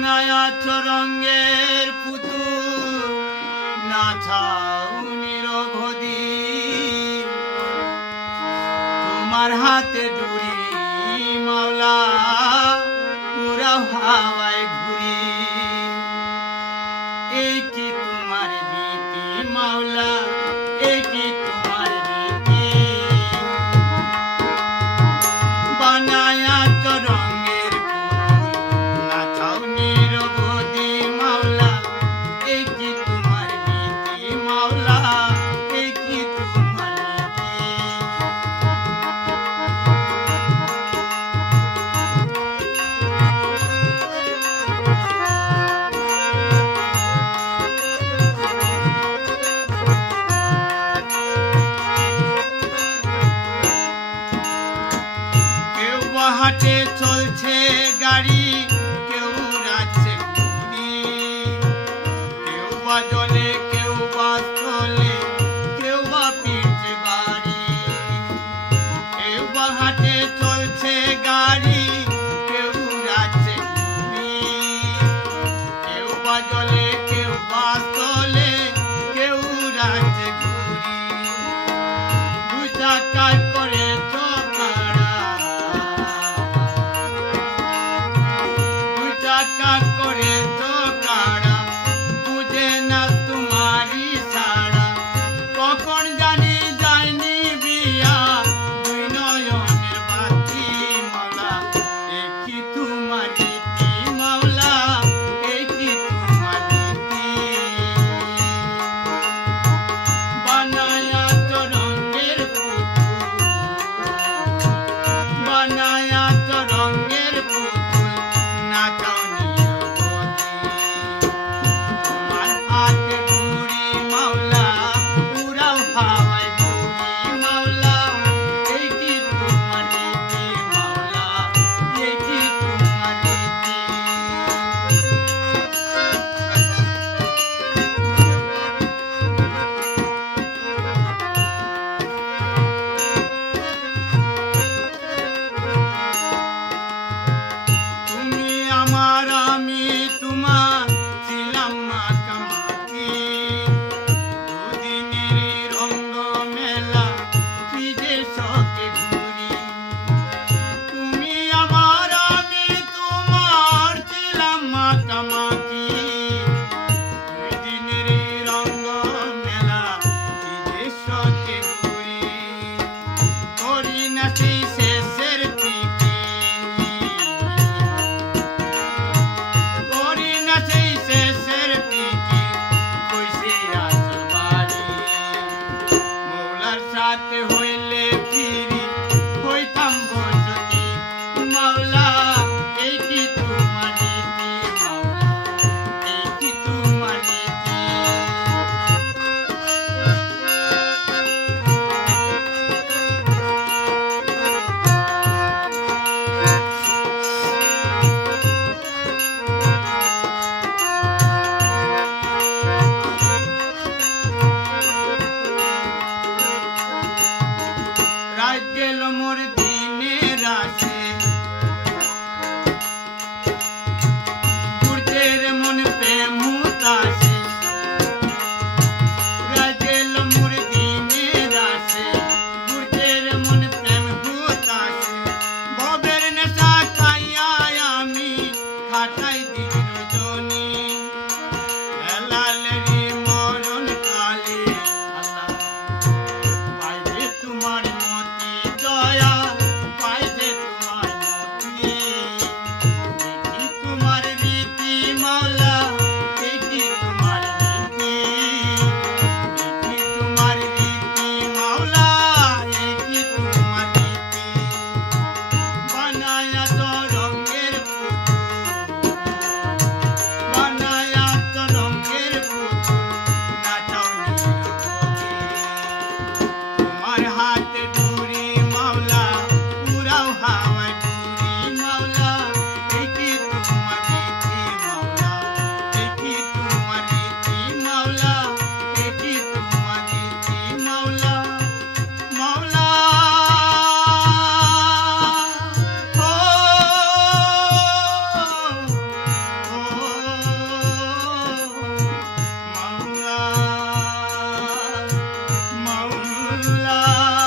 রাঙায়াছ রঙের পুতুল। নাচাও তোমার হাতে ডুরি মাওলা পুরা চলছে গাড়ি। का Krishna